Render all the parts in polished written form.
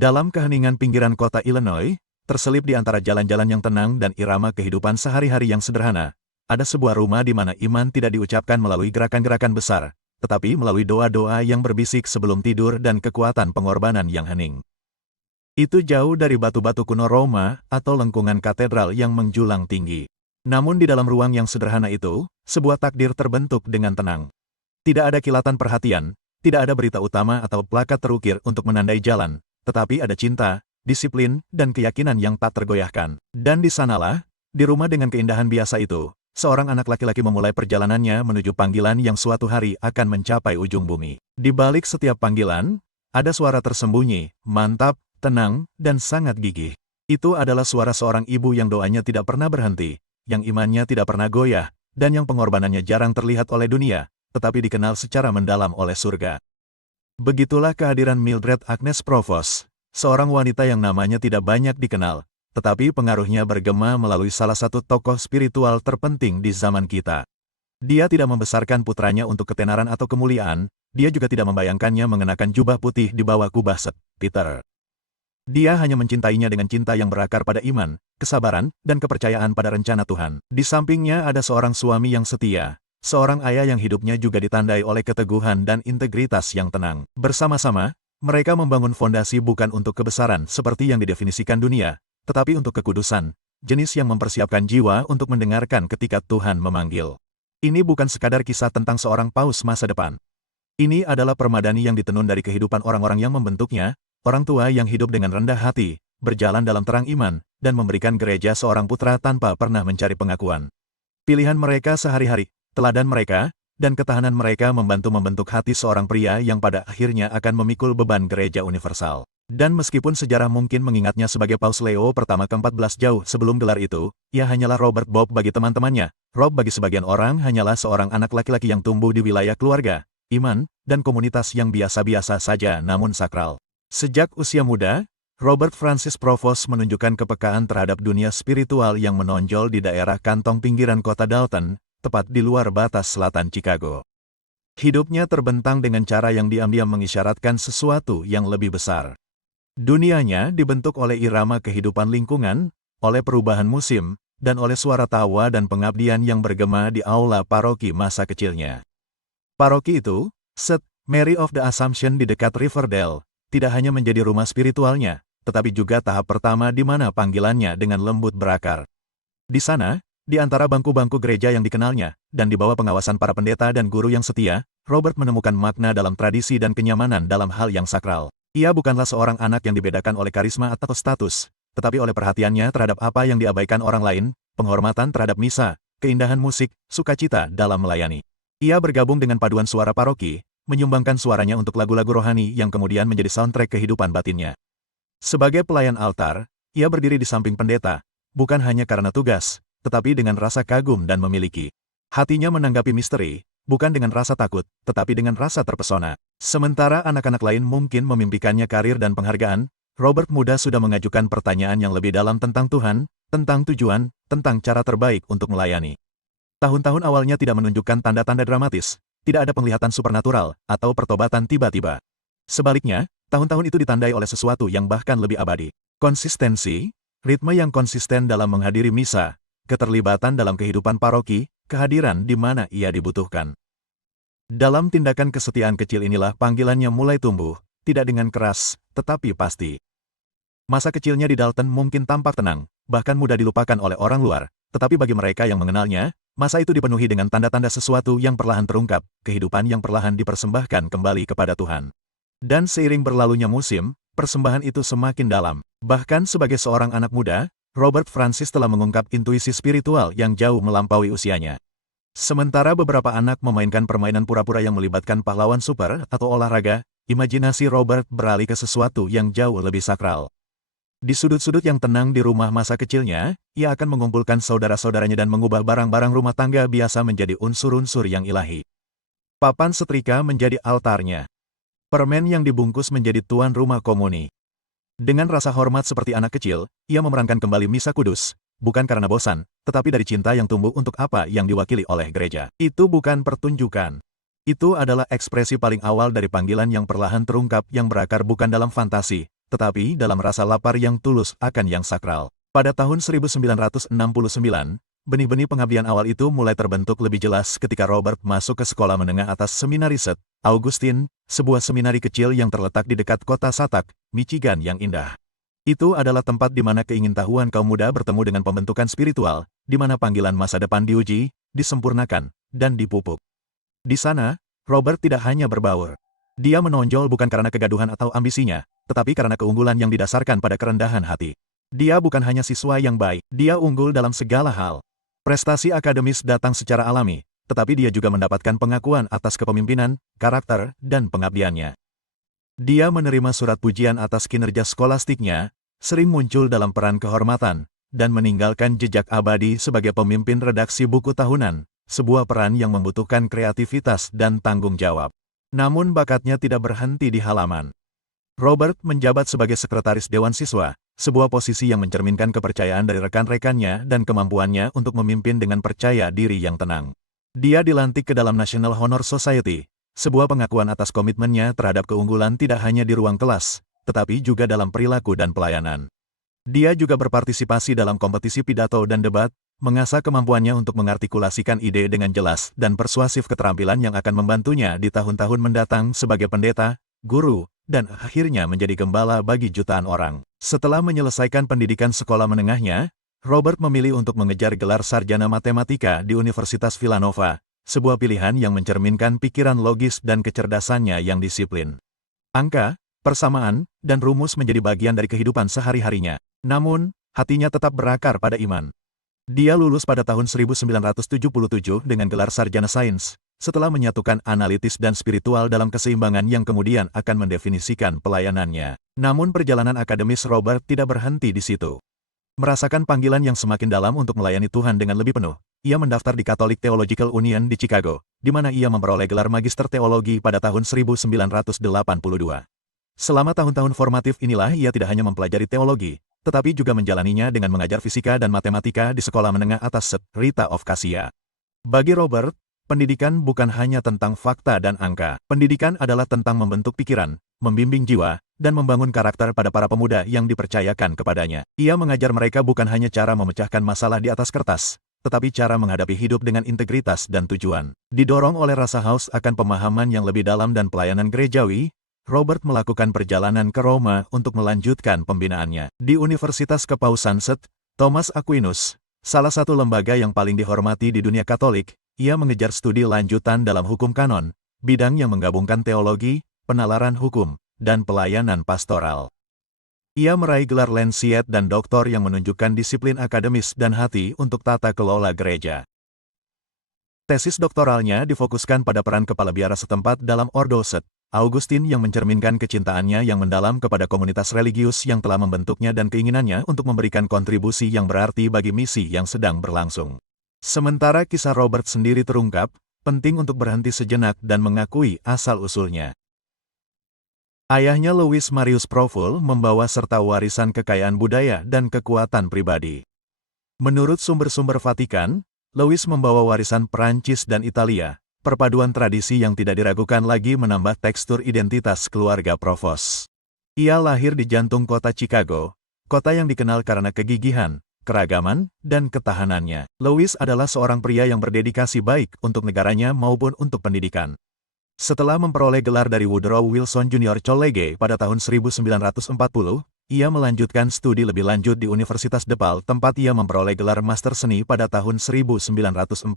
Dalam keheningan pinggiran kota Illinois, terselip di antara jalan-jalan yang tenang dan irama kehidupan sehari-hari yang sederhana, ada sebuah rumah di mana iman tidak diucapkan melalui gerakan-gerakan besar, tetapi melalui doa-doa yang berbisik sebelum tidur dan kekuatan pengorbanan yang hening. Itu jauh dari batu-batu kuno Roma atau lengkungan katedral yang menjulang tinggi. Namun di dalam ruang yang sederhana itu, sebuah takdir terbentuk dengan tenang. Tidak ada kilatan perhatian, tidak ada berita utama atau plakat terukir untuk menandai jalan, tetapi ada cinta, disiplin, dan keyakinan yang tak tergoyahkan. Dan di sanalah, di rumah dengan keindahan biasa itu, seorang anak laki-laki memulai perjalanannya menuju panggilan yang suatu hari akan mencapai ujung bumi. Di balik setiap panggilan, ada suara tersembunyi, mantap, tenang, dan sangat gigih. Itu adalah suara seorang ibu yang doanya tidak pernah berhenti, yang imannya tidak pernah goyah, dan yang pengorbanannya jarang terlihat oleh dunia, tetapi dikenal secara mendalam oleh surga. Begitulah kehadiran Mildred Agnes Provos, seorang wanita yang namanya tidak banyak dikenal, tetapi pengaruhnya bergema melalui salah satu tokoh spiritual terpenting di zaman kita. Dia tidak membesarkan putranya untuk ketenaran atau kemuliaan, dia juga tidak membayangkannya mengenakan jubah putih di bawah kubah St. Peter. Dia hanya mencintainya dengan cinta yang berakar pada iman, kesabaran, dan kepercayaan pada rencana Tuhan. Di sampingnya ada seorang suami yang setia, seorang ayah yang hidupnya juga ditandai oleh keteguhan dan integritas yang tenang. Bersama-sama, mereka membangun fondasi bukan untuk kebesaran seperti yang didefinisikan dunia, tetapi untuk kekudusan, jenis yang mempersiapkan jiwa untuk mendengarkan ketika Tuhan memanggil. Ini bukan sekadar kisah tentang seorang paus masa depan. Ini adalah permadani yang ditenun dari kehidupan orang-orang yang membentuknya, orang tua yang hidup dengan rendah hati, berjalan dalam terang iman, dan memberikan gereja seorang putra tanpa pernah mencari pengakuan. Pilihan mereka sehari-hari, teladan mereka, dan ketahanan mereka membantu membentuk hati seorang pria yang pada akhirnya akan memikul beban gereja universal. Dan meskipun sejarah mungkin mengingatnya sebagai Paus Leo pertama ke-14 jauh sebelum gelar itu, ia hanyalah Robert Bob bagi teman-temannya. Rob bagi sebagian orang hanyalah seorang anak laki-laki yang tumbuh di wilayah keluarga, iman, dan komunitas yang biasa-biasa saja namun sakral. Sejak usia muda, Robert Francis Provos menunjukkan kepekaan terhadap dunia spiritual yang menonjol di daerah kantong pinggiran kota Dalton, tepat di luar batas selatan Chicago. Hidupnya terbentang dengan cara yang diam-diam mengisyaratkan sesuatu yang lebih besar. Dunianya dibentuk oleh irama kehidupan lingkungan, oleh perubahan musim, dan oleh suara tawa dan pengabdian yang bergema di aula paroki masa kecilnya. Paroki itu, St. Mary of the Assumption di dekat Riverdale, tidak hanya menjadi rumah spiritualnya, tetapi juga tahap pertama di mana panggilannya dengan lembut berakar. Di sana, di antara bangku-bangku gereja yang dikenalnya, dan di bawah pengawasan para pendeta dan guru yang setia, Robert menemukan makna dalam tradisi dan kenyamanan dalam hal yang sakral. Ia bukanlah seorang anak yang dibedakan oleh karisma atau status, tetapi oleh perhatiannya terhadap apa yang diabaikan orang lain, penghormatan terhadap misa, keindahan musik, sukacita dalam melayani. Ia bergabung dengan paduan suara paroki, menyumbangkan suaranya untuk lagu-lagu rohani yang kemudian menjadi soundtrack kehidupan batinnya. Sebagai pelayan altar, ia berdiri di samping pendeta, bukan hanya karena tugas, tetapi dengan rasa kagum dan memiliki. Hatinya menanggapi misteri, bukan dengan rasa takut, tetapi dengan rasa terpesona. Sementara anak-anak lain mungkin memimpikannya karir dan penghargaan, Robert muda sudah mengajukan pertanyaan yang lebih dalam tentang Tuhan, tentang tujuan, tentang cara terbaik untuk melayani. Tahun-tahun awalnya tidak menunjukkan tanda-tanda dramatis, tidak ada penglihatan supernatural, atau pertobatan tiba-tiba. Sebaliknya, tahun-tahun itu ditandai oleh sesuatu yang bahkan lebih abadi. Konsistensi, ritme yang konsisten dalam menghadiri misa, keterlibatan dalam kehidupan paroki, kehadiran di mana ia dibutuhkan. Dalam tindakan kesetiaan kecil inilah panggilannya mulai tumbuh, tidak dengan keras, tetapi pasti. Masa kecilnya di Dalton mungkin tampak tenang, bahkan mudah dilupakan oleh orang luar, tetapi bagi mereka yang mengenalnya, masa itu dipenuhi dengan tanda-tanda sesuatu yang perlahan terungkap, kehidupan yang perlahan dipersembahkan kembali kepada Tuhan. Dan seiring berlalunya musim, persembahan itu semakin dalam. Bahkan sebagai seorang anak muda, Robert Francis telah mengungkap intuisi spiritual yang jauh melampaui usianya. Sementara beberapa anak memainkan permainan pura-pura yang melibatkan pahlawan super atau olahraga, imajinasi Robert beralih ke sesuatu yang jauh lebih sakral. Di sudut-sudut yang tenang di rumah masa kecilnya, ia akan mengumpulkan saudara-saudaranya dan mengubah barang-barang rumah tangga biasa menjadi unsur-unsur yang ilahi. Papan setrika menjadi altarnya. Permen yang dibungkus menjadi tuan rumah komuni. Dengan rasa hormat seperti anak kecil, ia memerankan kembali misa kudus, bukan karena bosan, tetapi dari cinta yang tumbuh untuk apa yang diwakili oleh gereja. Itu bukan pertunjukan. Itu adalah ekspresi paling awal dari panggilan yang perlahan terungkap yang berakar bukan dalam fantasi, tetapi dalam rasa lapar yang tulus akan yang sakral. Pada tahun 1969, benih-benih pengabdian awal itu mulai terbentuk lebih jelas ketika Robert masuk ke sekolah menengah atas Seminari St. Augustine, sebuah seminari kecil yang terletak di dekat kota Satak, Michigan yang indah. Itu adalah tempat di mana keingintahuan kaum muda bertemu dengan pembentukan spiritual, di mana panggilan masa depan diuji, disempurnakan, dan dipupuk. Di sana, Robert tidak hanya berbaur. Dia menonjol bukan karena kegaduhan atau ambisinya, tetapi karena keunggulan yang didasarkan pada kerendahan hati. Dia bukan hanya siswa yang baik, dia unggul dalam segala hal. Prestasi akademis datang secara alami, tetapi dia juga mendapatkan pengakuan atas kepemimpinan, karakter, dan pengabdiannya. Dia menerima surat pujian atas kinerja skolastiknya, sering muncul dalam peran kehormatan, dan meninggalkan jejak abadi sebagai pemimpin redaksi buku tahunan, sebuah peran yang membutuhkan kreativitas dan tanggung jawab. Namun bakatnya tidak berhenti di halaman. Robert menjabat sebagai sekretaris Dewan Siswa, sebuah posisi yang mencerminkan kepercayaan dari rekan-rekannya dan kemampuannya untuk memimpin dengan percaya diri yang tenang. Dia dilantik ke dalam National Honor Society, sebuah pengakuan atas komitmennya terhadap keunggulan tidak hanya di ruang kelas, tetapi juga dalam perilaku dan pelayanan. Dia juga berpartisipasi dalam kompetisi pidato dan debat, mengasah kemampuannya untuk mengartikulasikan ide dengan jelas dan persuasif, keterampilan yang akan membantunya di tahun-tahun mendatang sebagai pendeta, guru, dan akhirnya menjadi gembala bagi jutaan orang. Setelah menyelesaikan pendidikan sekolah menengahnya, Robert memilih untuk mengejar gelar sarjana matematika di Universitas Villanova, sebuah pilihan yang mencerminkan pikiran logis dan kecerdasannya yang disiplin. Angka, persamaan, dan rumus menjadi bagian dari kehidupan sehari-harinya. Namun, hatinya tetap berakar pada iman. Dia lulus pada tahun 1977 dengan gelar sarjana sains, setelah menyatukan analitis dan spiritual dalam keseimbangan yang kemudian akan mendefinisikan pelayanannya. Namun perjalanan akademis Robert tidak berhenti di situ. Merasakan panggilan yang semakin dalam untuk melayani Tuhan dengan lebih penuh, ia mendaftar di Catholic Theological Union di Chicago, di mana ia memperoleh gelar Magister Teologi pada tahun 1982. Selama tahun-tahun formatif inilah ia tidak hanya mempelajari teologi, tetapi juga menjalaninya dengan mengajar fisika dan matematika di sekolah menengah atas St. Rita of Cassia. Bagi Robert, pendidikan bukan hanya tentang fakta dan angka. Pendidikan adalah tentang membentuk pikiran, membimbing jiwa, dan membangun karakter pada para pemuda yang dipercayakan kepadanya. Ia mengajar mereka bukan hanya cara memecahkan masalah di atas kertas, tetapi cara menghadapi hidup dengan integritas dan tujuan. Didorong oleh rasa haus akan pemahaman yang lebih dalam dan pelayanan gerejawi, Robert melakukan perjalanan ke Roma untuk melanjutkan pembinaannya. Di Universitas Kepausan St. Thomas Aquinas, salah satu lembaga yang paling dihormati di dunia Katolik, ia mengejar studi lanjutan dalam hukum kanon, bidang yang menggabungkan teologi, penalaran hukum, dan pelayanan pastoral. Ia meraih gelar Lanciate dan doktor yang menunjukkan disiplin akademis dan hati untuk tata kelola gereja. Tesis doktoralnya difokuskan pada peran kepala biara setempat dalam Ordo St. Augustine yang mencerminkan kecintaannya yang mendalam kepada komunitas religius yang telah membentuknya dan keinginannya untuk memberikan kontribusi yang berarti bagi misi yang sedang berlangsung. Sementara kisah Robert sendiri terungkap, penting untuk berhenti sejenak dan mengakui asal-usulnya. Ayahnya Louis Marius Proful membawa serta warisan kekayaan budaya dan kekuatan pribadi. Menurut sumber-sumber Vatikan, Louis membawa warisan Prancis dan Italia, perpaduan tradisi yang tidak diragukan lagi menambah tekstur identitas keluarga Provos. Ia lahir di jantung kota Chicago, kota yang dikenal karena kegigihan, keragaman, dan ketahanannya. Louis adalah seorang pria yang berdedikasi baik untuk negaranya maupun untuk pendidikan. Setelah memperoleh gelar dari Woodrow Wilson Jr. College pada tahun 1940, ia melanjutkan studi lebih lanjut di Universitas DePaul tempat ia memperoleh gelar Master Seni pada tahun 1949.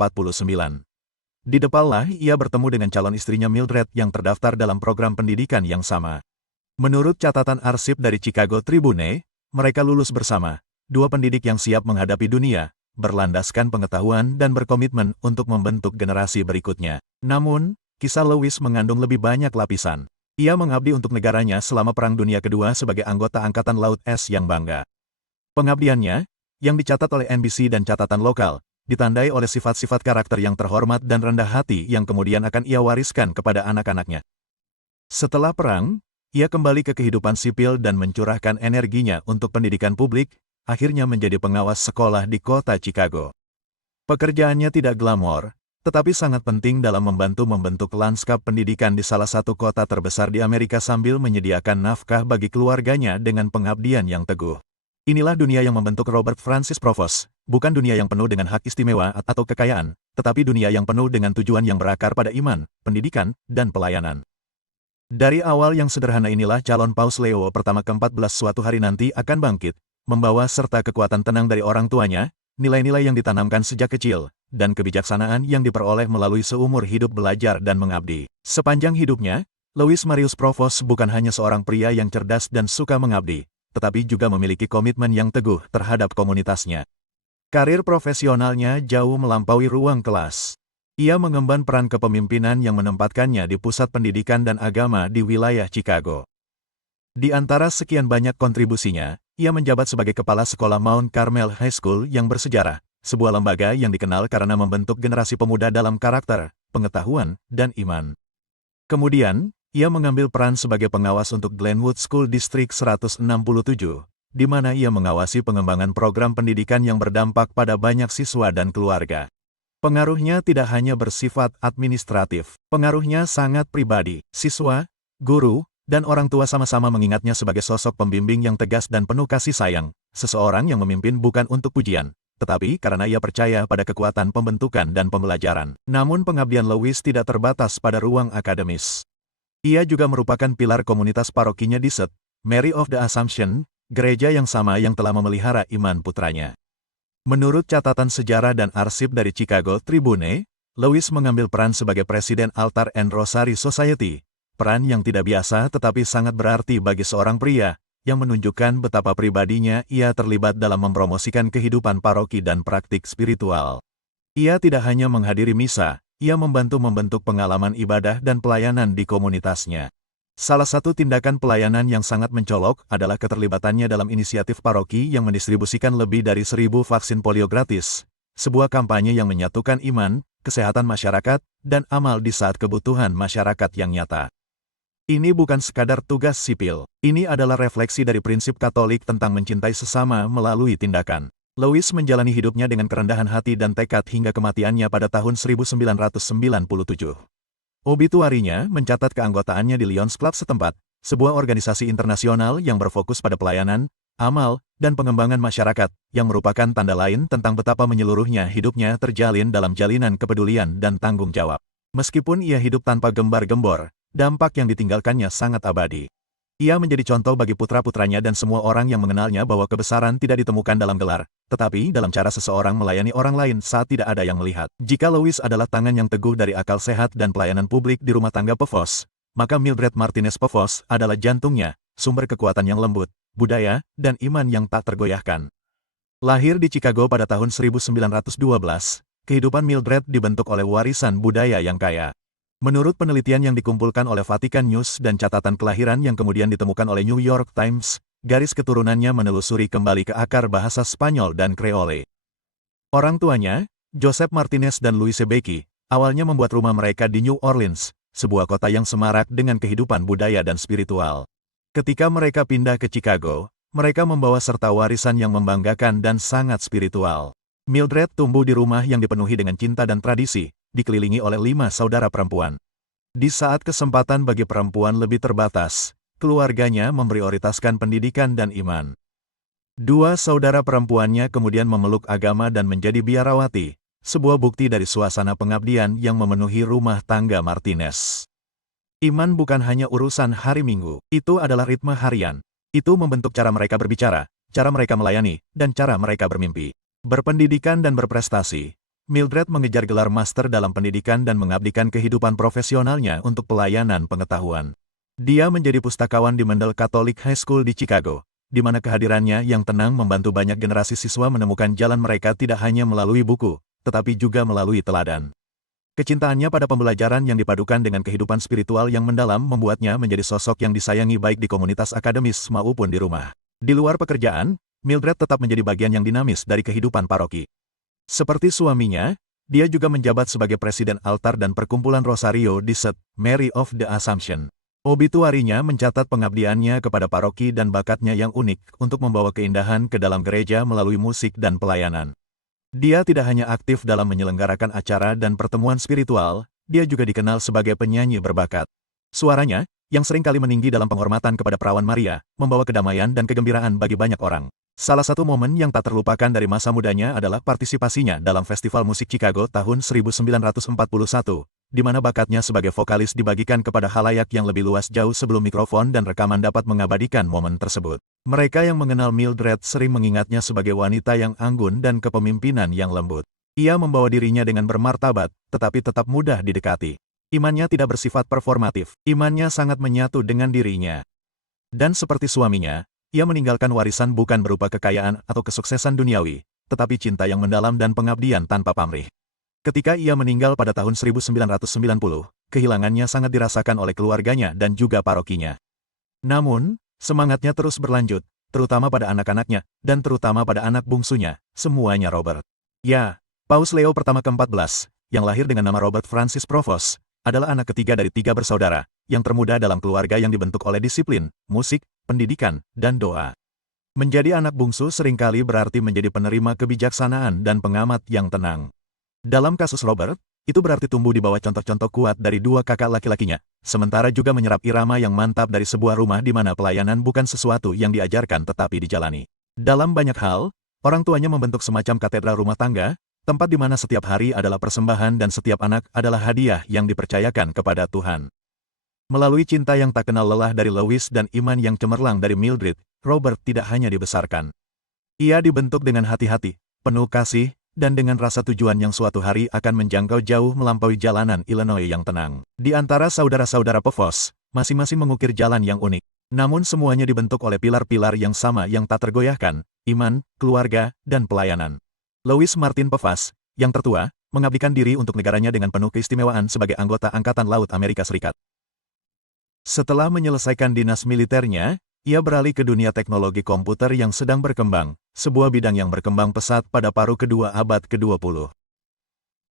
Di DePaul lah ia bertemu dengan calon istrinya Mildred yang terdaftar dalam program pendidikan yang sama. Menurut catatan arsip dari Chicago Tribune, mereka lulus bersama, dua pendidik yang siap menghadapi dunia, berlandaskan pengetahuan dan berkomitmen untuk membentuk generasi berikutnya. Namun, kisah Louis mengandung lebih banyak lapisan. Ia mengabdi untuk negaranya selama Perang Dunia Kedua sebagai anggota Angkatan Laut S yang bangga. Pengabdiannya, yang dicatat oleh NBC dan catatan lokal, ditandai oleh sifat-sifat karakter yang terhormat dan rendah hati yang kemudian akan ia wariskan kepada anak-anaknya. Setelah perang, ia kembali ke kehidupan sipil dan mencurahkan energinya untuk pendidikan publik, akhirnya menjadi pengawas sekolah di kota Chicago. Pekerjaannya tidak glamor, tetapi sangat penting dalam membantu membentuk lanskap pendidikan di salah satu kota terbesar di Amerika sambil menyediakan nafkah bagi keluarganya dengan pengabdian yang teguh. Inilah dunia yang membentuk Robert Francis Provos, bukan dunia yang penuh dengan hak istimewa atau kekayaan, tetapi dunia yang penuh dengan tujuan yang berakar pada iman, pendidikan, dan pelayanan. Dari awal yang sederhana inilah calon Paus Leo pertama ke-14 suatu hari nanti akan bangkit, membawa serta kekuatan tenang dari orang tuanya, nilai-nilai yang ditanamkan sejak kecil, dan kebijaksanaan yang diperoleh melalui seumur hidup belajar dan mengabdi. Sepanjang hidupnya, Louis Marius Provos bukan hanya seorang pria yang cerdas dan suka mengabdi, tetapi juga memiliki komitmen yang teguh terhadap komunitasnya. Karir profesionalnya jauh melampaui ruang kelas. Ia mengemban peran kepemimpinan yang menempatkannya di pusat pendidikan dan agama di wilayah Chicago. Di antara sekian banyak kontribusinya, ia menjabat sebagai kepala sekolah Mount Carmel High School yang bersejarah, sebuah lembaga yang dikenal karena membentuk generasi pemuda dalam karakter, pengetahuan, dan iman. Kemudian, ia mengambil peran sebagai pengawas untuk Glenwood School District 167, di mana ia mengawasi pengembangan program pendidikan yang berdampak pada banyak siswa dan keluarga. Pengaruhnya tidak hanya bersifat administratif, pengaruhnya sangat pribadi. Siswa, guru, dan orang tua sama-sama mengingatnya sebagai sosok pembimbing yang tegas dan penuh kasih sayang, seseorang yang memimpin bukan untuk pujian, tetapi karena ia percaya pada kekuatan pembentukan dan pembelajaran. Namun pengabdian Louis tidak terbatas pada ruang akademis. Ia juga merupakan pilar komunitas parokinya di St. Mary of the Assumption, gereja yang sama yang telah memelihara iman putranya. Menurut catatan sejarah dan arsip dari Chicago Tribune, Louis mengambil peran sebagai presiden Altar and Rosary Society, peran yang tidak biasa tetapi sangat berarti bagi seorang pria, yang menunjukkan betapa pribadinya ia terlibat dalam mempromosikan kehidupan paroki dan praktik spiritual. Ia tidak hanya menghadiri misa, ia membantu membentuk pengalaman ibadah dan pelayanan di komunitasnya. Salah satu tindakan pelayanan yang sangat mencolok adalah keterlibatannya dalam inisiatif paroki yang mendistribusikan lebih dari 1.000 vaksin polio gratis, sebuah kampanye yang menyatukan iman, kesehatan masyarakat, dan amal di saat kebutuhan masyarakat yang nyata. Ini bukan sekadar tugas sipil, ini adalah refleksi dari prinsip Katolik tentang mencintai sesama melalui tindakan. Louis menjalani hidupnya dengan kerendahan hati dan tekad hingga kematiannya pada tahun 1997. Obituarinya mencatat keanggotaannya di Lions Club setempat, sebuah organisasi internasional yang berfokus pada pelayanan, amal, dan pengembangan masyarakat, yang merupakan tanda lain tentang betapa menyeluruhnya hidupnya terjalin dalam jalinan kepedulian dan tanggung jawab. Meskipun ia hidup tanpa gembar-gembor, dampak yang ditinggalkannya sangat abadi. Ia menjadi contoh bagi putra-putranya dan semua orang yang mengenalnya bahwa kebesaran tidak ditemukan dalam gelar, tetapi dalam cara seseorang melayani orang lain saat tidak ada yang melihat. Jika Louis adalah tangan yang teguh dari akal sehat dan pelayanan publik di rumah tangga Provos, maka Mildred Martinez Provos adalah jantungnya, sumber kekuatan yang lembut, budaya, dan iman yang tak tergoyahkan. Lahir di Chicago pada tahun 1912, kehidupan Mildred dibentuk oleh warisan budaya yang kaya. Menurut penelitian yang dikumpulkan oleh Vatican News dan catatan kelahiran yang kemudian ditemukan oleh New York Times, garis keturunannya menelusuri kembali ke akar bahasa Spanyol dan Kreole. Orang tuanya, Joseph Martinez dan Louise Becky, awalnya membuat rumah mereka di New Orleans, sebuah kota yang semarak dengan kehidupan budaya dan spiritual. Ketika mereka pindah ke Chicago, mereka membawa serta warisan yang membanggakan dan sangat spiritual. Mildred tumbuh di rumah yang dipenuhi dengan cinta dan tradisi, dikelilingi oleh 5 saudara perempuan. Di saat kesempatan bagi perempuan lebih terbatas, keluarganya memprioritaskan pendidikan dan iman. 2 saudara perempuannya kemudian memeluk agama dan menjadi biarawati, sebuah bukti dari suasana pengabdian yang memenuhi rumah tangga Martinez. Iman bukan hanya urusan hari Minggu, itu adalah ritme harian. Itu membentuk cara mereka berbicara, cara mereka melayani, dan cara mereka bermimpi. Berpendidikan dan berprestasi, Mildred mengejar gelar master dalam pendidikan dan mengabdikan kehidupan profesionalnya untuk pelayanan pengetahuan. Dia menjadi pustakawan di Mendel Catholic High School di Chicago, di mana kehadirannya yang tenang membantu banyak generasi siswa menemukan jalan mereka tidak hanya melalui buku, tetapi juga melalui teladan. Kecintaannya pada pembelajaran yang dipadukan dengan kehidupan spiritual yang mendalam membuatnya menjadi sosok yang disayangi baik di komunitas akademis maupun di rumah. Di luar pekerjaan, Mildred tetap menjadi bagian yang dinamis dari kehidupan paroki. Seperti suaminya, dia juga menjabat sebagai presiden altar dan perkumpulan Rosario di St. Mary of the Assumption. Obituarinya mencatat pengabdiannya kepada paroki dan bakatnya yang unik untuk membawa keindahan ke dalam gereja melalui musik dan pelayanan. Dia tidak hanya aktif dalam menyelenggarakan acara dan pertemuan spiritual, dia juga dikenal sebagai penyanyi berbakat. Suaranya, yang sering kali meninggi dalam penghormatan kepada Perawan Maria, membawa kedamaian dan kegembiraan bagi banyak orang. Salah satu momen yang tak terlupakan dari masa mudanya adalah partisipasinya dalam Festival Musik Chicago tahun 1941, di mana bakatnya sebagai vokalis dibagikan kepada khalayak yang lebih luas jauh sebelum mikrofon dan rekaman dapat mengabadikan momen tersebut. Mereka yang mengenal Mildred sering mengingatnya sebagai wanita yang anggun dan kepemimpinan yang lembut. Ia membawa dirinya dengan bermartabat, tetapi tetap mudah didekati. Imannya tidak bersifat performatif, imannya sangat menyatu dengan dirinya. Dan seperti suaminya, ia meninggalkan warisan bukan berupa kekayaan atau kesuksesan duniawi, tetapi cinta yang mendalam dan pengabdian tanpa pamrih. Ketika ia meninggal pada tahun 1990, kehilangannya sangat dirasakan oleh keluarganya dan juga parokinya. Namun, semangatnya terus berlanjut, terutama pada anak-anaknya, dan terutama pada anak bungsunya, semuanya Robert. Ya, Paus Leo pertama ke-14, yang lahir dengan nama Robert Francis Provos, adalah anak ketiga dari 3 bersaudara, yang termuda dalam keluarga yang dibentuk oleh disiplin, musik, pendidikan, dan doa. Menjadi anak bungsu seringkali berarti menjadi penerima kebijaksanaan dan pengamat yang tenang. Dalam kasus Robert, itu berarti tumbuh di bawah contoh-contoh kuat dari 2 kakak laki-lakinya, sementara juga menyerap irama yang mantap dari sebuah rumah di mana pelayanan bukan sesuatu yang diajarkan tetapi dijalani. Dalam banyak hal, orang tuanya membentuk semacam katedral rumah tangga, tempat di mana setiap hari adalah persembahan dan setiap anak adalah hadiah yang dipercayakan kepada Tuhan. Melalui cinta yang tak kenal lelah dari Lois dan iman yang cemerlang dari Mildred, Robert tidak hanya dibesarkan. Ia dibentuk dengan hati-hati, penuh kasih, dan dengan rasa tujuan yang suatu hari akan menjangkau jauh melampaui jalanan Illinois yang tenang. Di antara saudara-saudara Provos, masing-masing mengukir jalan yang unik. Namun semuanya dibentuk oleh pilar-pilar yang sama yang tak tergoyahkan, iman, keluarga, dan pelayanan. Louis Martin Provos, yang tertua, mengabdikan diri untuk negaranya dengan penuh keistimewaan sebagai anggota Angkatan Laut Amerika Serikat. Setelah menyelesaikan dinas militernya, ia beralih ke dunia teknologi komputer yang sedang berkembang, sebuah bidang yang berkembang pesat pada paruh kedua abad ke-20.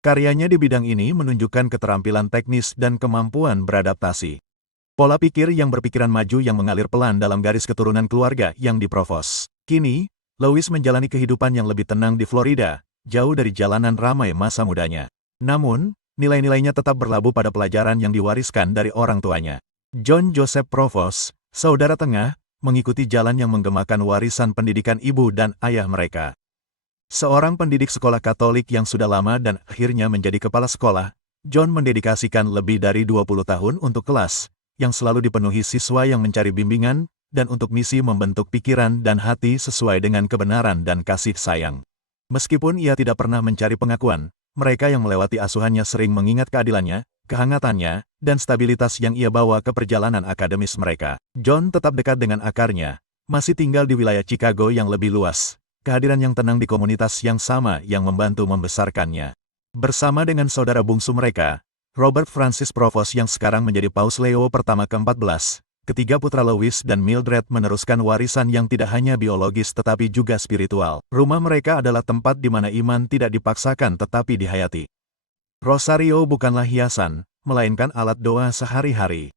Karyanya di bidang ini menunjukkan keterampilan teknis dan kemampuan beradaptasi. Pola pikir yang berpikiran maju yang mengalir pelan dalam garis keturunan keluarga yang diprovos. Kini, Louis menjalani kehidupan yang lebih tenang di Florida, jauh dari jalanan ramai masa mudanya. Namun, nilai-nilainya tetap berlabuh pada pelajaran yang diwariskan dari orang tuanya. John Joseph Provos, saudara tengah, mengikuti jalan yang menggemakan warisan pendidikan ibu dan ayah mereka. Seorang pendidik sekolah Katolik yang sudah lama dan akhirnya menjadi kepala sekolah, John mendedikasikan lebih dari 20 tahun untuk kelas, yang selalu dipenuhi siswa yang mencari bimbingan, dan untuk misi membentuk pikiran dan hati sesuai dengan kebenaran dan kasih sayang. Meskipun ia tidak pernah mencari pengakuan, mereka yang melewati asuhannya sering mengingat keadilannya, kehangatannya, dan stabilitas yang ia bawa ke perjalanan akademis mereka. John tetap dekat dengan akarnya, masih tinggal di wilayah Chicago yang lebih luas, kehadiran yang tenang di komunitas yang sama yang membantu membesarkannya. Bersama dengan saudara bungsu mereka, Robert Francis Provos yang sekarang menjadi Paus Leo pertama ke-14, ketiga putra Louis dan Mildred meneruskan warisan yang tidak hanya biologis tetapi juga spiritual. Rumah mereka adalah tempat di mana iman tidak dipaksakan tetapi dihayati. Rosario bukanlah hiasan, melainkan alat doa sehari-hari.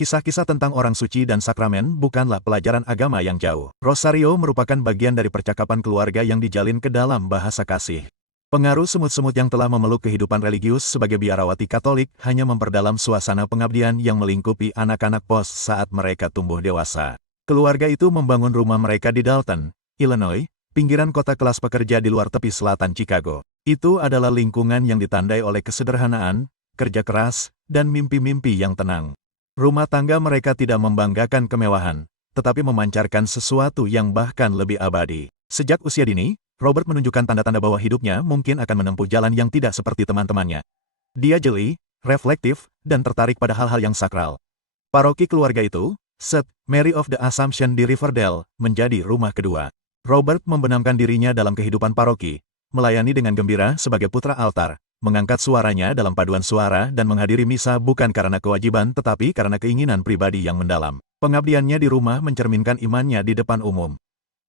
Kisah-kisah tentang orang suci dan sakramen bukanlah pelajaran agama yang jauh. Rosario merupakan bagian dari percakapan keluarga yang dijalin ke dalam bahasa kasih. Pengaruh semut-semut yang telah memeluk kehidupan religius sebagai biarawati Katolik hanya memperdalam suasana pengabdian yang melingkupi anak-anak Pos saat mereka tumbuh dewasa. Keluarga itu membangun rumah mereka di Dalton, Illinois, pinggiran kota kelas pekerja di luar tepi selatan Chicago. Itu adalah lingkungan yang ditandai oleh kesederhanaan, kerja keras, dan mimpi-mimpi yang tenang. Rumah tangga mereka tidak membanggakan kemewahan, tetapi memancarkan sesuatu yang bahkan lebih abadi. Sejak usia dini, Robert menunjukkan tanda-tanda bahwa hidupnya mungkin akan menempuh jalan yang tidak seperti teman-temannya. Dia jeli, reflektif, dan tertarik pada hal-hal yang sakral. Paroki keluarga itu, St. Mary of the Assumption di Riverdale, menjadi rumah kedua. Robert membenamkan dirinya dalam kehidupan paroki, melayani dengan gembira sebagai putra altar, mengangkat suaranya dalam paduan suara dan menghadiri misa bukan karena kewajiban tetapi karena keinginan pribadi yang mendalam. Pengabdiannya di rumah mencerminkan imannya di depan umum.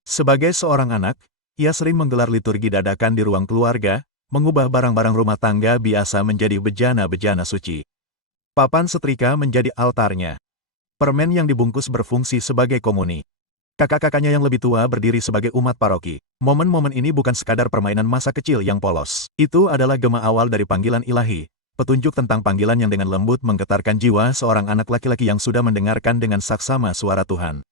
Sebagai seorang anak, ia sering menggelar liturgi dadakan di ruang keluarga, mengubah barang-barang rumah tangga biasa menjadi bejana-bejana suci. Papan setrika menjadi altarnya. Permen yang dibungkus berfungsi sebagai komuni. Kakak-kakaknya yang lebih tua berdiri sebagai umat paroki. Momen-momen ini bukan sekadar permainan masa kecil yang polos. Itu adalah gema awal dari panggilan ilahi, petunjuk tentang panggilan yang dengan lembut menggetarkan jiwa seorang anak laki-laki yang sudah mendengarkan dengan saksama suara Tuhan.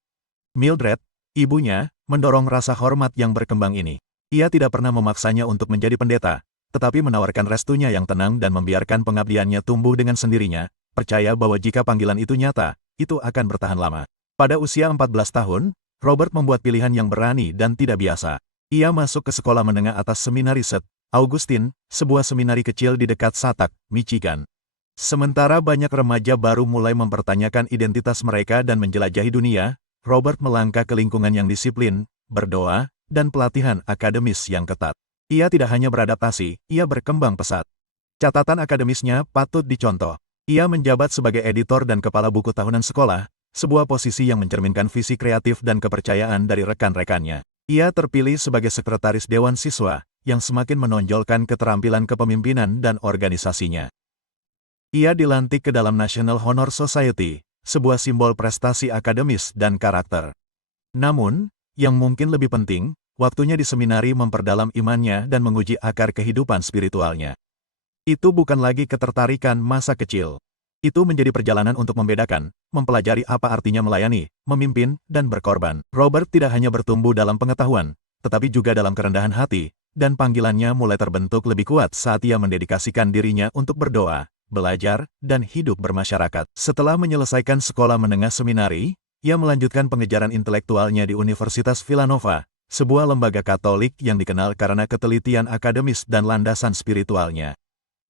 Mildred, ibunya, mendorong rasa hormat yang berkembang ini. Ia tidak pernah memaksanya untuk menjadi pendeta, tetapi menawarkan restunya yang tenang dan membiarkan pengabdiannya tumbuh dengan sendirinya, percaya bahwa jika panggilan itu nyata, itu akan bertahan lama. Pada usia 14 tahun, Robert membuat pilihan yang berani dan tidak biasa. Ia masuk ke sekolah menengah atas seminari St. Augustine, sebuah seminari kecil di dekat Satak, Michigan. Sementara banyak remaja baru mulai mempertanyakan identitas mereka dan menjelajahi dunia, Robert melangkah ke lingkungan yang disiplin, berdoa, dan pelatihan akademis yang ketat. Ia tidak hanya beradaptasi, ia berkembang pesat. Catatan akademisnya patut dicontoh. Ia menjabat sebagai editor dan kepala buku tahunan sekolah, sebuah posisi yang mencerminkan visi kreatif dan kepercayaan dari rekan-rekannya. Ia terpilih sebagai sekretaris Dewan Siswa, yang semakin menonjolkan keterampilan kepemimpinan dan organisasinya. Ia dilantik ke dalam National Honor Society, sebuah simbol prestasi akademis dan karakter. Namun, yang mungkin lebih penting, waktunya di seminari memperdalam imannya dan menguji akar kehidupan spiritualnya. Itu bukan lagi ketertarikan masa kecil. Itu menjadi perjalanan untuk membedakan, mempelajari apa artinya melayani, memimpin, dan berkorban. Robert tidak hanya bertumbuh dalam pengetahuan, tetapi juga dalam kerendahan hati, dan panggilannya mulai terbentuk lebih kuat saat ia mendedikasikan dirinya untuk berdoa, belajar, dan hidup bermasyarakat. Setelah menyelesaikan sekolah menengah seminari, ia melanjutkan pengejaran intelektualnya di Universitas Villanova, sebuah lembaga Katolik yang dikenal karena ketelitian akademis dan landasan spiritualnya.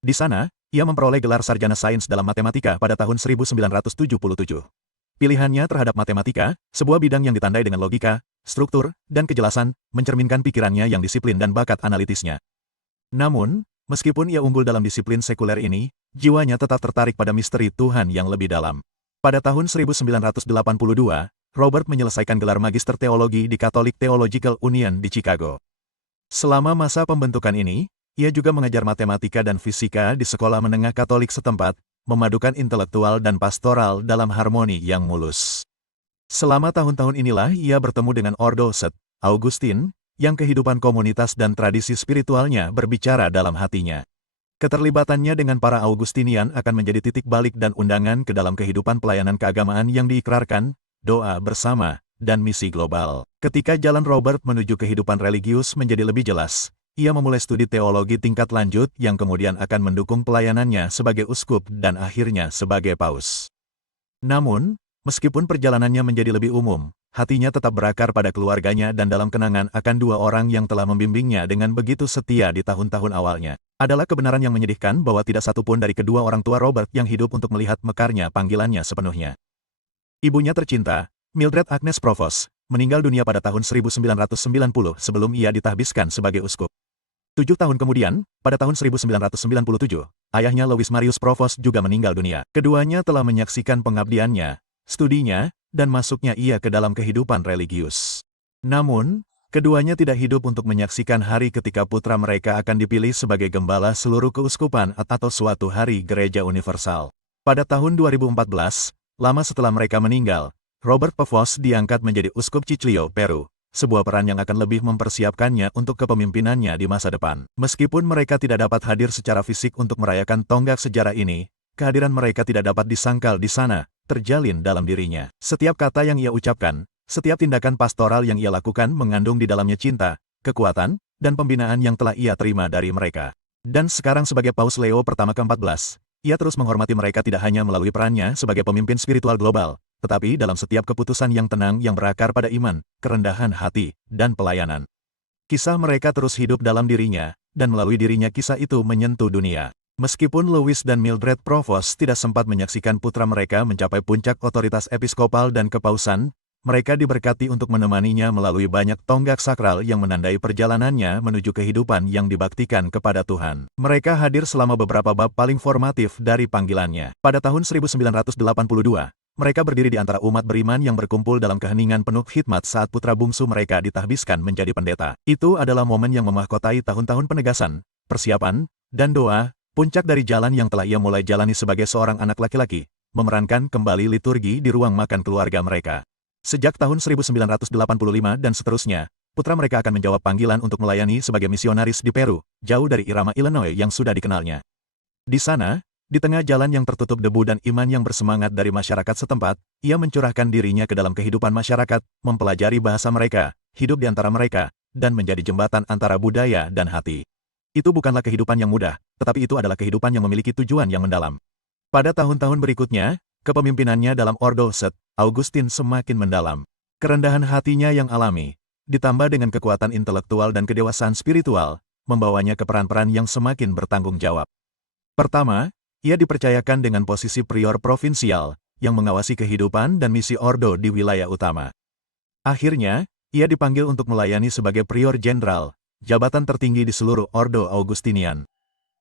Di sana, ia memperoleh gelar sarjana sains dalam matematika pada tahun 1977. Pilihannya terhadap matematika, sebuah bidang yang ditandai dengan logika, struktur, dan kejelasan, mencerminkan pikirannya yang disiplin dan bakat analitisnya. Namun, meskipun ia unggul dalam disiplin sekuler ini, jiwanya tetap tertarik pada misteri Tuhan yang lebih dalam. Pada tahun 1982, Robert menyelesaikan gelar Magister Teologi di Catholic Theological Union di Chicago. Selama masa pembentukan ini, ia juga mengajar matematika dan fisika di sekolah menengah Katolik setempat, memadukan intelektual dan pastoral dalam harmoni yang mulus. Selama tahun-tahun inilah ia bertemu dengan Ordo St. Augustine, yang kehidupan komunitas dan tradisi spiritualnya berbicara dalam hatinya. Keterlibatannya dengan para Augustinian akan menjadi titik balik dan undangan ke dalam kehidupan pelayanan keagamaan yang diikrarkan, doa bersama, dan misi global. Ketika jalan Robert menuju kehidupan religius menjadi lebih jelas, ia memulai studi teologi tingkat lanjut yang kemudian akan mendukung pelayanannya sebagai uskup dan akhirnya sebagai paus. Namun, meskipun perjalanannya menjadi lebih umum, hatinya tetap berakar pada keluarganya dan dalam kenangan akan dua orang yang telah membimbingnya dengan begitu setia di tahun-tahun awalnya. Adalah kebenaran yang menyedihkan bahwa tidak satupun dari kedua orang tua Robert yang hidup untuk melihat mekarnya panggilannya sepenuhnya. Ibunya tercinta, Mildred Agnes Provos, meninggal dunia pada tahun 1990 sebelum ia ditahbiskan sebagai uskup. 7 tahun kemudian, pada tahun 1997, ayahnya Louis Marius Provos juga meninggal dunia. Keduanya telah menyaksikan pengabdiannya, studinya, dan masuknya ia ke dalam kehidupan religius. Namun, keduanya tidak hidup untuk menyaksikan hari ketika putra mereka akan dipilih sebagai gembala seluruh keuskupan atau suatu hari gereja universal. Pada tahun 2014, lama setelah mereka meninggal, Robert Provos diangkat menjadi uskup Chiclayo, Peru. Sebuah peran yang akan lebih mempersiapkannya untuk kepemimpinannya di masa depan. Meskipun mereka tidak dapat hadir secara fisik untuk merayakan tonggak sejarah ini, kehadiran mereka tidak dapat disangkal di sana, terjalin dalam dirinya. Setiap kata yang ia ucapkan, setiap tindakan pastoral yang ia lakukan mengandung di dalamnya cinta, kekuatan, dan pembinaan yang telah ia terima dari mereka. Dan sekarang sebagai Paus Leo pertama ke-14, ia terus menghormati mereka tidak hanya melalui perannya sebagai pemimpin spiritual global, tetapi dalam setiap keputusan yang tenang yang berakar pada iman, kerendahan hati, dan pelayanan. Kisah mereka terus hidup dalam dirinya, dan melalui dirinya kisah itu menyentuh dunia. Meskipun Louis dan Mildred Provos tidak sempat menyaksikan putra mereka mencapai puncak otoritas episkopal dan kepausan, mereka diberkati untuk menemaninya melalui banyak tonggak sakral yang menandai perjalanannya menuju kehidupan yang dibaktikan kepada Tuhan. Mereka hadir selama beberapa bab paling formatif dari panggilannya. Pada tahun 1982, mereka berdiri di antara umat beriman yang berkumpul dalam keheningan penuh khidmat saat putra bungsu mereka ditahbiskan menjadi pendeta. Itu adalah momen yang memahkotai tahun-tahun penegasan, persiapan, dan doa, puncak dari jalan yang telah ia mulai jalani sebagai seorang anak laki-laki, memerankan kembali liturgi di ruang makan keluarga mereka. Sejak tahun 1985 dan seterusnya, putra mereka akan menjawab panggilan untuk melayani sebagai misionaris di Peru, jauh dari irama Illinois yang sudah dikenalnya. Di sana, di tengah jalan yang tertutup debu dan iman yang bersemangat dari masyarakat setempat, ia mencurahkan dirinya ke dalam kehidupan masyarakat, mempelajari bahasa mereka, hidup di antara mereka, dan menjadi jembatan antara budaya dan hati. Itu bukanlah kehidupan yang mudah, tetapi itu adalah kehidupan yang memiliki tujuan yang mendalam. Pada tahun-tahun berikutnya, kepemimpinannya dalam Ordo St. Augustine semakin mendalam. Kerendahan hatinya yang alami, ditambah dengan kekuatan intelektual dan kedewasaan spiritual, membawanya ke peran-peran yang semakin bertanggung jawab. Pertama, ia dipercayakan dengan posisi prior provinsial, yang mengawasi kehidupan dan misi Ordo di wilayah utama. Akhirnya, ia dipanggil untuk melayani sebagai prior jenderal, jabatan tertinggi di seluruh Ordo Augustinian.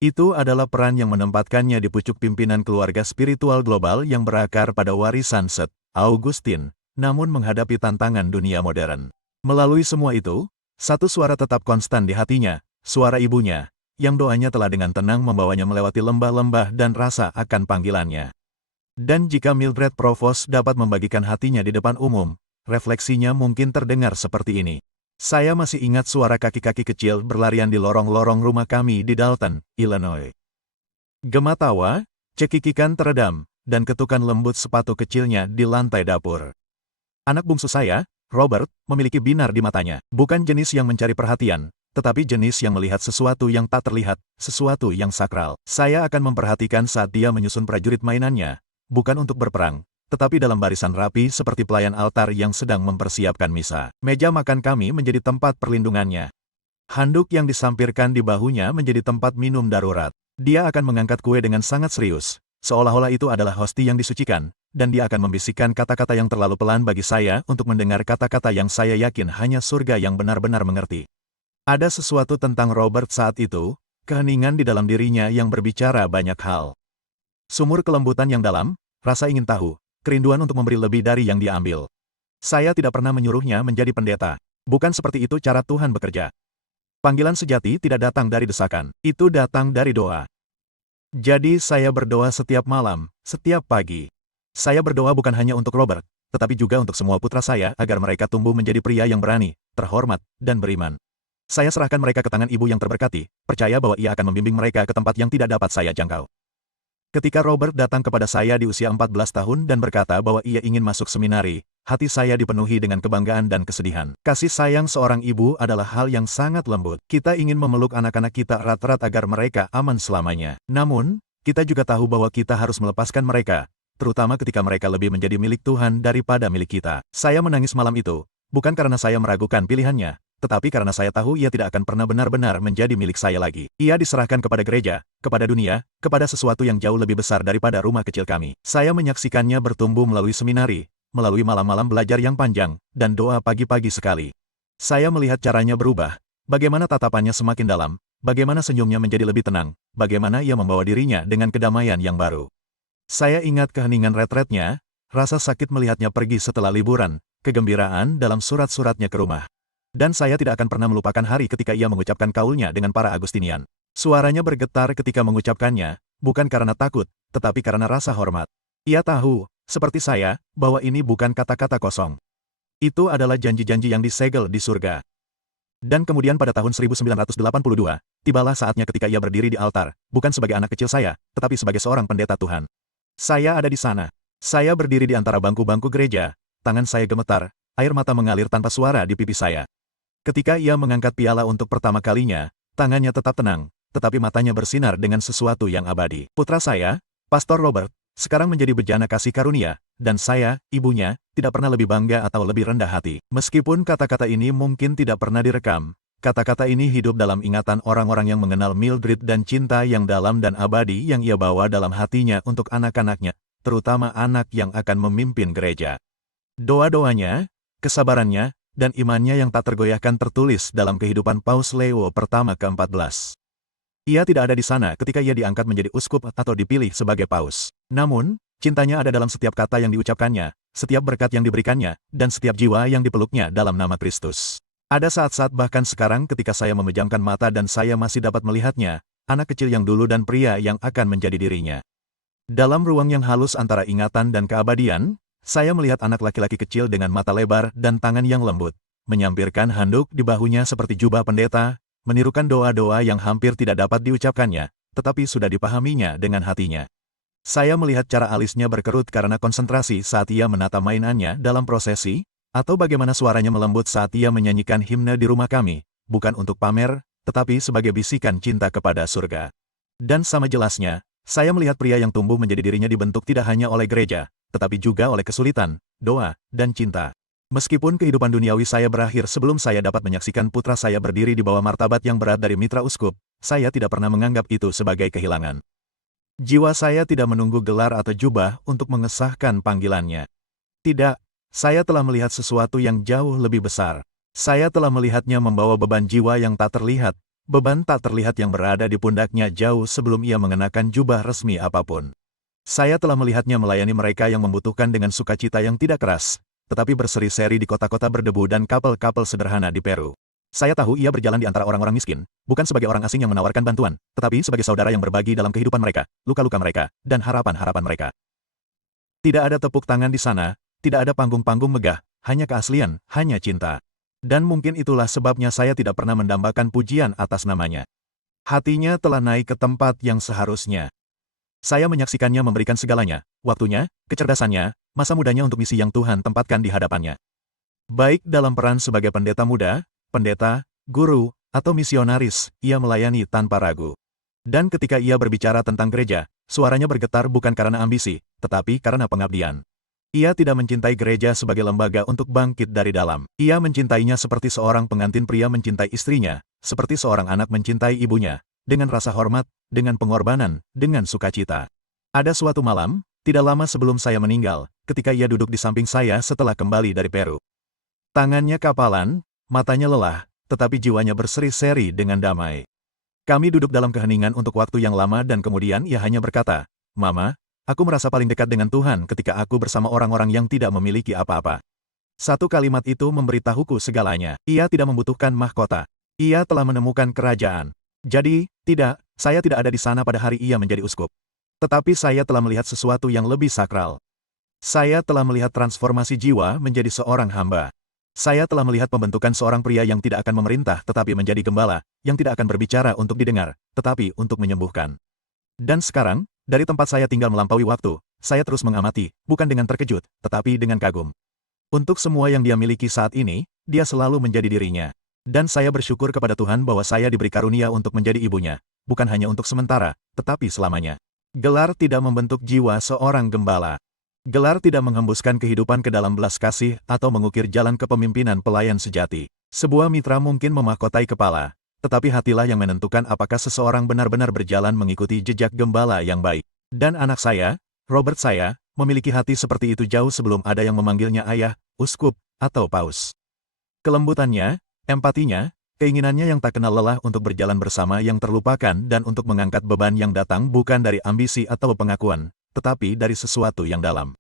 Itu adalah peran yang menempatkannya di pucuk pimpinan keluarga spiritual global yang berakar pada warisan St. Augustine, namun menghadapi tantangan dunia modern. Melalui semua itu, satu suara tetap konstan di hatinya, suara ibunya, yang doanya telah dengan tenang membawanya melewati lembah-lembah dan rasa akan panggilannya. Dan jika Mildred Provos dapat membagikan hatinya di depan umum, refleksinya mungkin terdengar seperti ini. Saya masih ingat suara kaki-kaki kecil berlarian di lorong-lorong rumah kami di Dalton, Illinois. Gema tawa, cekikikan teredam, dan ketukan lembut sepatu kecilnya di lantai dapur. Anak bungsu saya, Robert, memiliki binar di matanya. Bukan jenis yang mencari perhatian, tetapi jenis yang melihat sesuatu yang tak terlihat, sesuatu yang sakral. Saya akan memperhatikan saat dia menyusun prajurit mainannya, bukan untuk berperang, tetapi dalam barisan rapi seperti pelayan altar yang sedang mempersiapkan misa. Meja makan kami menjadi tempat perlindungannya. Handuk yang disampirkan di bahunya menjadi tempat minum darurat. Dia akan mengangkat kue dengan sangat serius, seolah-olah itu adalah hosti yang disucikan, dan dia akan membisikkan kata-kata yang terlalu pelan bagi saya untuk mendengar kata-kata yang saya yakin hanya surga yang benar-benar mengerti. Ada sesuatu tentang Robert saat itu, keheningan di dalam dirinya yang berbicara banyak hal. Sumur kelembutan yang dalam, rasa ingin tahu, kerinduan untuk memberi lebih dari yang dia ambil. Saya tidak pernah menyuruhnya menjadi pendeta. Bukan seperti itu cara Tuhan bekerja. Panggilan sejati tidak datang dari desakan. Itu datang dari doa. Jadi saya berdoa setiap malam, setiap pagi. Saya berdoa bukan hanya untuk Robert, tetapi juga untuk semua putra saya agar mereka tumbuh menjadi pria yang berani, terhormat, dan beriman. Saya serahkan mereka ke tangan ibu yang terberkati, percaya bahwa ia akan membimbing mereka ke tempat yang tidak dapat saya jangkau. Ketika Robert datang kepada saya di usia 14 tahun dan berkata bahwa ia ingin masuk seminari, hati saya dipenuhi dengan kebanggaan dan kesedihan. Kasih sayang seorang ibu adalah hal yang sangat lembut. Kita ingin memeluk anak-anak kita erat-erat agar mereka aman selamanya. Namun, kita juga tahu bahwa kita harus melepaskan mereka, terutama ketika mereka lebih menjadi milik Tuhan daripada milik kita. Saya menangis malam itu, bukan karena saya meragukan pilihannya, tetapi karena saya tahu ia tidak akan pernah benar-benar menjadi milik saya lagi. Ia diserahkan kepada gereja, kepada dunia, kepada sesuatu yang jauh lebih besar daripada rumah kecil kami. Saya menyaksikannya bertumbuh melalui seminari, melalui malam-malam belajar yang panjang, dan doa pagi-pagi sekali. Saya melihat caranya berubah, bagaimana tatapannya semakin dalam, bagaimana senyumnya menjadi lebih tenang, bagaimana ia membawa dirinya dengan kedamaian yang baru. Saya ingat keheningan retretnya, rasa sakit melihatnya pergi setelah liburan, kegembiraan dalam surat-suratnya ke rumah. Dan saya tidak akan pernah melupakan hari ketika ia mengucapkan kaulnya dengan para Agustinian. Suaranya bergetar ketika mengucapkannya, bukan karena takut, tetapi karena rasa hormat. Ia tahu, seperti saya, bahwa ini bukan kata-kata kosong. Itu adalah janji-janji yang disegel di surga. Dan kemudian pada tahun 1982, tibalah saatnya ketika ia berdiri di altar, bukan sebagai anak kecil saya, tetapi sebagai seorang pendeta Tuhan. Saya ada di sana. Saya berdiri di antara bangku-bangku gereja, tangan saya gemetar, air mata mengalir tanpa suara di pipi saya. Ketika ia mengangkat piala untuk pertama kalinya, tangannya tetap tenang, tetapi matanya bersinar dengan sesuatu yang abadi. Putra saya, Pastor Robert, sekarang menjadi bejana kasih karunia, dan saya, ibunya, tidak pernah lebih bangga atau lebih rendah hati. Meskipun kata-kata ini mungkin tidak pernah direkam, kata-kata ini hidup dalam ingatan orang-orang yang mengenal Mildred dan cinta yang dalam dan abadi yang ia bawa dalam hatinya untuk anak-anaknya, terutama anak yang akan memimpin gereja. Doa-doanya, kesabarannya, dan imannya yang tak tergoyahkan tertulis dalam kehidupan Paus Leo pertama ke-14. Ia tidak ada di sana ketika ia diangkat menjadi uskup atau dipilih sebagai paus. Namun, cintanya ada dalam setiap kata yang diucapkannya, setiap berkat yang diberikannya, dan setiap jiwa yang dipeluknya dalam nama Kristus. Ada saat-saat bahkan sekarang ketika saya memejamkan mata dan saya masih dapat melihatnya, anak kecil yang dulu dan pria yang akan menjadi dirinya. Dalam ruang yang halus antara ingatan dan keabadian, saya melihat anak laki-laki kecil dengan mata lebar dan tangan yang lembut, menyampirkan handuk di bahunya seperti jubah pendeta, menirukan doa-doa yang hampir tidak dapat diucapkannya, tetapi sudah dipahaminya dengan hatinya. Saya melihat cara alisnya berkerut karena konsentrasi saat ia menata mainannya dalam prosesi, atau bagaimana suaranya melembut saat ia menyanyikan himne di rumah kami, bukan untuk pamer, tetapi sebagai bisikan cinta kepada surga. Dan sama jelasnya, saya melihat pria yang tumbuh menjadi dirinya dibentuk tidak hanya oleh gereja, tetapi juga oleh kesulitan, doa, dan cinta. Meskipun kehidupan duniawi saya berakhir sebelum saya dapat menyaksikan putra saya berdiri di bawah martabat yang berat dari mitra uskup, saya tidak pernah menganggap itu sebagai kehilangan. Jiwa saya tidak menunggu gelar atau jubah untuk mengesahkan panggilannya. Tidak, saya telah melihat sesuatu yang jauh lebih besar. Saya telah melihatnya membawa beban jiwa yang tak terlihat, beban tak terlihat yang berada di pundaknya jauh sebelum ia mengenakan jubah resmi apapun. Saya telah melihatnya melayani mereka yang membutuhkan dengan sukacita yang tidak keras, tetapi berseri-seri di kota-kota berdebu dan kapal-kapal sederhana di Peru. Saya tahu ia berjalan di antara orang-orang miskin, bukan sebagai orang asing yang menawarkan bantuan, tetapi sebagai saudara yang berbagi dalam kehidupan mereka, luka-luka mereka, dan harapan-harapan mereka. Tidak ada tepuk tangan di sana, tidak ada panggung-panggung megah, hanya keaslian, hanya cinta. Dan mungkin itulah sebabnya saya tidak pernah mendambakan pujian atas namanya. Hatinya telah naik ke tempat yang seharusnya. Saya menyaksikannya memberikan segalanya, waktunya, kecerdasannya, masa mudanya untuk misi yang Tuhan tempatkan di hadapannya. Baik dalam peran sebagai pendeta muda, pendeta, guru, atau misionaris, ia melayani tanpa ragu. Dan ketika ia berbicara tentang gereja, suaranya bergetar bukan karena ambisi, tetapi karena pengabdian. Ia tidak mencintai gereja sebagai lembaga untuk bangkit dari dalam. Ia mencintainya seperti seorang pengantin pria mencintai istrinya, seperti seorang anak mencintai ibunya, dengan rasa hormat, dengan pengorbanan, dengan sukacita. Ada suatu malam, tidak lama sebelum saya meninggal, ketika ia duduk di samping saya setelah kembali dari Peru. Tangannya kapalan, matanya lelah, tetapi jiwanya berseri-seri dengan damai. Kami duduk dalam keheningan untuk waktu yang lama dan kemudian ia hanya berkata, "Mama, aku merasa paling dekat dengan Tuhan ketika aku bersama orang-orang yang tidak memiliki apa-apa." Satu kalimat itu memberitahuku segalanya. Ia tidak membutuhkan mahkota. Ia telah menemukan kerajaan. Jadi, tidak, saya tidak ada di sana pada hari ia menjadi uskup. Tetapi saya telah melihat sesuatu yang lebih sakral. Saya telah melihat transformasi jiwa menjadi seorang hamba. Saya telah melihat pembentukan seorang pria yang tidak akan memerintah tetapi menjadi gembala, yang tidak akan berbicara untuk didengar, tetapi untuk menyembuhkan. Dan sekarang, dari tempat saya tinggal melampaui waktu, saya terus mengamati, bukan dengan terkejut, tetapi dengan kagum. Untuk semua yang dia miliki saat ini, dia selalu menjadi dirinya. Dan saya bersyukur kepada Tuhan bahwa saya diberi karunia untuk menjadi ibunya, bukan hanya untuk sementara, tetapi selamanya. Gelar tidak membentuk jiwa seorang gembala. Gelar tidak menghembuskan kehidupan ke dalam belas kasih atau mengukir jalan kepemimpinan pelayan sejati. Sebuah mitra mungkin memahkotai kepala, tetapi hatilah yang menentukan apakah seseorang benar-benar berjalan mengikuti jejak gembala yang baik. Dan anak saya, Robert saya, memiliki hati seperti itu jauh sebelum ada yang memanggilnya ayah, uskup, atau paus. Kelembutannya, empatinya, keinginannya yang tak kenal lelah untuk berjalan bersama yang terlupakan dan untuk mengangkat beban yang datang bukan dari ambisi atau pengakuan, tetapi dari sesuatu yang dalam.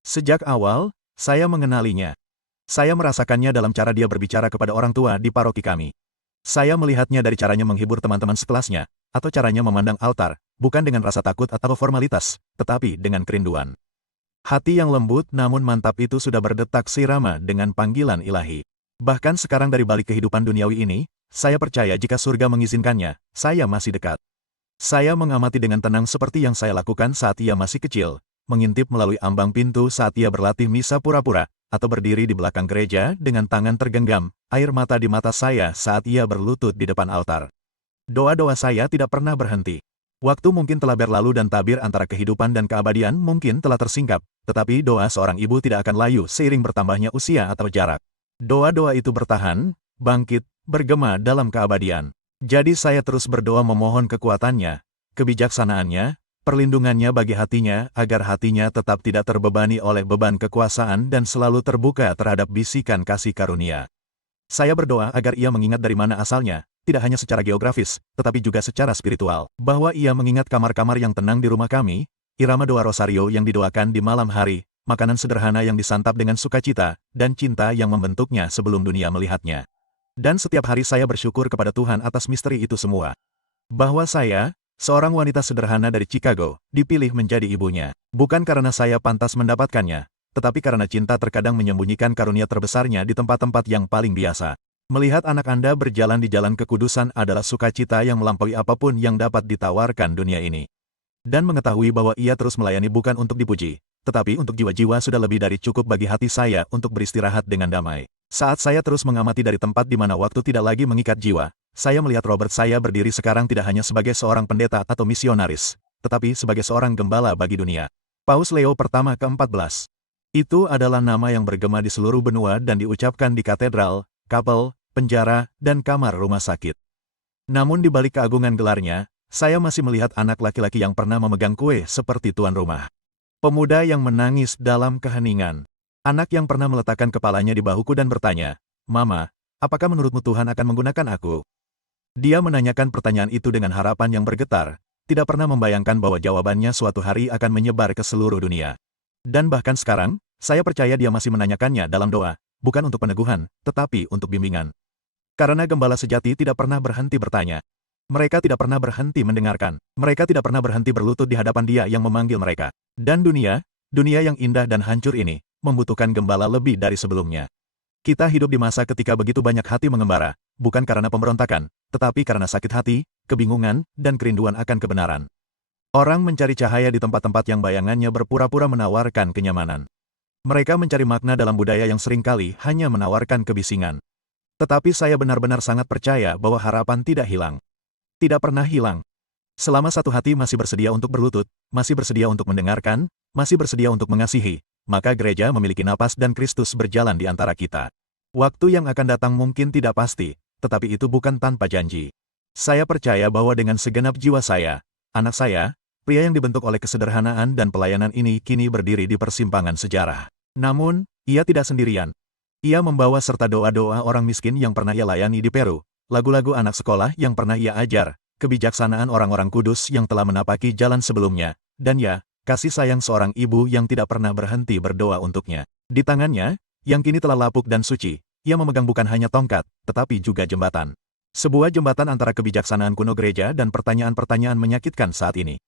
Sejak awal, saya mengenalinya. Saya merasakannya dalam cara dia berbicara kepada orang tua di paroki kami. Saya melihatnya dari caranya menghibur teman-teman sekelasnya, atau caranya memandang altar, bukan dengan rasa takut atau formalitas, tetapi dengan kerinduan. Hati yang lembut namun mantap itu sudah berdetak sirama dengan panggilan ilahi. Bahkan sekarang dari balik kehidupan duniawi ini, saya percaya jika surga mengizinkannya, saya masih dekat. Saya mengamati dengan tenang seperti yang saya lakukan saat ia masih kecil, mengintip melalui ambang pintu saat ia berlatih misa pura-pura, atau berdiri di belakang gereja dengan tangan tergenggam, air mata di mata saya saat ia berlutut di depan altar. Doa-doa saya tidak pernah berhenti. Waktu mungkin telah berlalu dan tabir antara kehidupan dan keabadian mungkin telah tersingkap, tetapi doa seorang ibu tidak akan layu seiring bertambahnya usia atau jarak. Doa-doa itu bertahan, bangkit, bergema dalam keabadian. Jadi saya terus berdoa memohon kekuatannya, kebijaksanaannya, perlindungannya bagi hatinya agar hatinya tetap tidak terbebani oleh beban kekuasaan dan selalu terbuka terhadap bisikan kasih karunia. Saya berdoa agar ia mengingat dari mana asalnya, tidak hanya secara geografis, tetapi juga secara spiritual, bahwa ia mengingat kamar-kamar yang tenang di rumah kami, irama doa rosario yang didoakan di malam hari, makanan sederhana yang disantap dengan sukacita, dan cinta yang membentuknya sebelum dunia melihatnya. Dan setiap hari saya bersyukur kepada Tuhan atas misteri itu semua. Bahwa saya, seorang wanita sederhana dari Chicago, dipilih menjadi ibunya. Bukan karena saya pantas mendapatkannya, tetapi karena cinta terkadang menyembunyikan karunia terbesarnya di tempat-tempat yang paling biasa. Melihat anak Anda berjalan di jalan kekudusan adalah sukacita yang melampaui apapun yang dapat ditawarkan dunia ini. Dan mengetahui bahwa ia terus melayani bukan untuk dipuji, tetapi untuk jiwa-jiwa sudah lebih dari cukup bagi hati saya untuk beristirahat dengan damai. Saat saya terus mengamati dari tempat di mana waktu tidak lagi mengikat jiwa, saya melihat Robert saya berdiri sekarang tidak hanya sebagai seorang pendeta atau misionaris, tetapi sebagai seorang gembala bagi dunia. Paus Leo pertama ke-14. Itu adalah nama yang bergema di seluruh benua dan diucapkan di katedral, kapel, penjara, dan kamar rumah sakit. Namun di balik keagungan gelarnya, saya masih melihat anak laki-laki yang pernah memegang kue seperti tuan rumah. Pemuda yang menangis dalam keheningan. Anak yang pernah meletakkan kepalanya di bahuku dan bertanya, "Mama, apakah menurutmu Tuhan akan menggunakan aku?" Dia menanyakan pertanyaan itu dengan harapan yang bergetar, tidak pernah membayangkan bahwa jawabannya suatu hari akan menyebar ke seluruh dunia. Dan bahkan sekarang, saya percaya dia masih menanyakannya dalam doa, bukan untuk peneguhan, tetapi untuk bimbingan. Karena gembala sejati tidak pernah berhenti bertanya. Mereka tidak pernah berhenti mendengarkan. Mereka tidak pernah berhenti berlutut di hadapan Dia yang memanggil mereka. Dan dunia yang indah dan hancur ini, membutuhkan gembala lebih dari sebelumnya. Kita hidup di masa ketika begitu banyak hati mengembara, bukan karena pemberontakan, tetapi karena sakit hati, kebingungan, dan kerinduan akan kebenaran. Orang mencari cahaya di tempat-tempat yang bayangannya berpura-pura menawarkan kenyamanan. Mereka mencari makna dalam budaya yang seringkali hanya menawarkan kebisingan. Tetapi saya benar-benar sangat percaya bahwa harapan tidak hilang. Tidak pernah hilang. Selama satu hati masih bersedia untuk berlutut, masih bersedia untuk mendengarkan, masih bersedia untuk mengasihi, maka gereja memiliki napas dan Kristus berjalan di antara kita. Waktu yang akan datang mungkin tidak pasti, tetapi itu bukan tanpa janji. Saya percaya bahwa dengan segenap jiwa saya, anak saya, pria yang dibentuk oleh kesederhanaan dan pelayanan ini kini berdiri di persimpangan sejarah. Namun, ia tidak sendirian. Ia membawa serta doa-doa orang miskin yang pernah ia layani di Peru, lagu-lagu anak sekolah yang pernah ia ajar, kebijaksanaan orang-orang kudus yang telah menapaki jalan sebelumnya, dan ya, kasih sayang seorang ibu yang tidak pernah berhenti berdoa untuknya. Di tangannya, yang kini telah lapuk dan suci, ia memegang bukan hanya tongkat, tetapi juga jembatan. Sebuah jembatan antara kebijaksanaan kuno gereja dan pertanyaan-pertanyaan menyakitkan saat ini.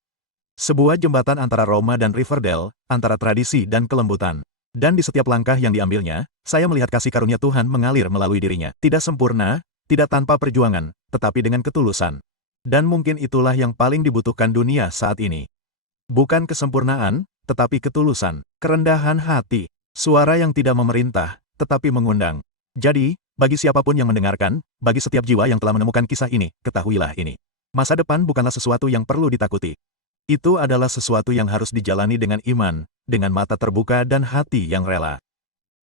Sebuah jembatan antara Roma dan Riverdale, antara tradisi dan kelembutan. Dan di setiap langkah yang diambilnya, saya melihat kasih karunia Tuhan mengalir melalui dirinya. Tidak sempurna, tidak tanpa perjuangan, tetapi dengan ketulusan. Dan mungkin itulah yang paling dibutuhkan dunia saat ini. Bukan kesempurnaan, tetapi ketulusan, kerendahan hati, suara yang tidak memerintah, tetapi mengundang. Jadi, bagi siapapun yang mendengarkan, bagi setiap jiwa yang telah menemukan kisah ini, ketahuilah ini. Masa depan bukanlah sesuatu yang perlu ditakuti. Itu adalah sesuatu yang harus dijalani dengan iman, dengan mata terbuka dan hati yang rela.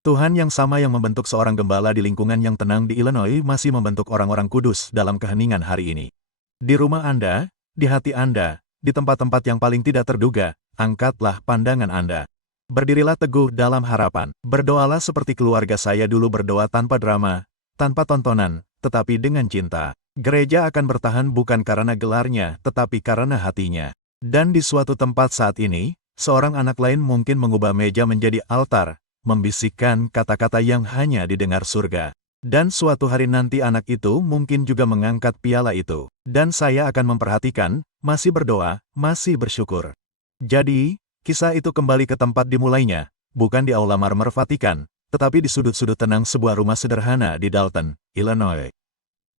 Tuhan yang sama yang membentuk seorang gembala di lingkungan yang tenang di Illinois masih membentuk orang-orang kudus dalam keheningan hari ini. Di rumah Anda, di hati Anda, di tempat-tempat yang paling tidak terduga, angkatlah pandangan Anda. Berdirilah teguh dalam harapan. Berdoalah seperti keluarga saya dulu berdoa tanpa drama, tanpa tontonan, tetapi dengan cinta. Gereja akan bertahan bukan karena gelarnya, tetapi karena hatinya. Dan di suatu tempat saat ini, seorang anak lain mungkin mengubah meja menjadi altar, membisikkan kata-kata yang hanya didengar surga. Dan suatu hari nanti anak itu mungkin juga mengangkat piala itu. Dan saya akan memperhatikan, masih berdoa, masih bersyukur. Jadi, kisah itu kembali ke tempat dimulainya, bukan di Aula Marmer Vatikan, tetapi di sudut-sudut tenang sebuah rumah sederhana di Dalton, Illinois.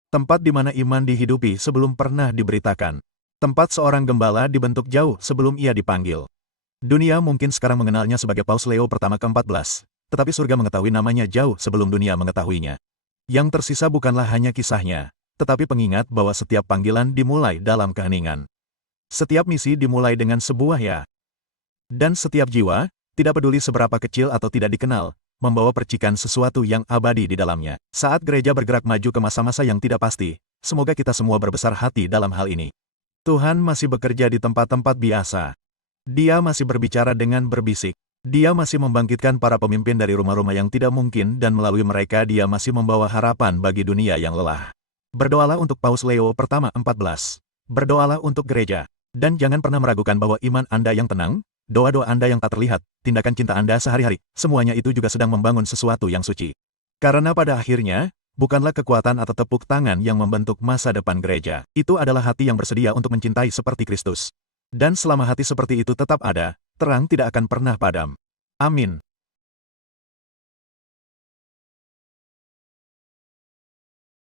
Tempat di mana iman dihidupi sebelum pernah diberitakan. Tempat seorang gembala dibentuk jauh sebelum ia dipanggil. Dunia mungkin sekarang mengenalnya sebagai Paus Leo pertama ke-14, tetapi surga mengetahui namanya jauh sebelum dunia mengetahuinya. Yang tersisa bukanlah hanya kisahnya, tetapi pengingat bahwa setiap panggilan dimulai dalam keheningan. Setiap misi dimulai dengan sebuah ya. Dan setiap jiwa, tidak peduli seberapa kecil atau tidak dikenal, membawa percikan sesuatu yang abadi di dalamnya. Saat gereja bergerak maju ke masa-masa yang tidak pasti, semoga kita semua berbesar hati dalam hal ini. Tuhan masih bekerja di tempat-tempat biasa. Dia masih berbicara dengan berbisik. Dia masih membangkitkan para pemimpin dari rumah-rumah yang tidak mungkin dan melalui mereka dia masih membawa harapan bagi dunia yang lelah. Berdoalah untuk Paus Leo pertama 14. Berdoalah untuk gereja. Dan jangan pernah meragukan bahwa iman Anda yang tenang, doa-doa Anda yang tak terlihat, tindakan cinta Anda sehari-hari, semuanya itu juga sedang membangun sesuatu yang suci. Karena pada akhirnya, bukanlah kekuatan atau tepuk tangan yang membentuk masa depan gereja. Itu adalah hati yang bersedia untuk mencintai seperti Kristus. Dan selama hati seperti itu tetap ada, terang tidak akan pernah padam. Amin.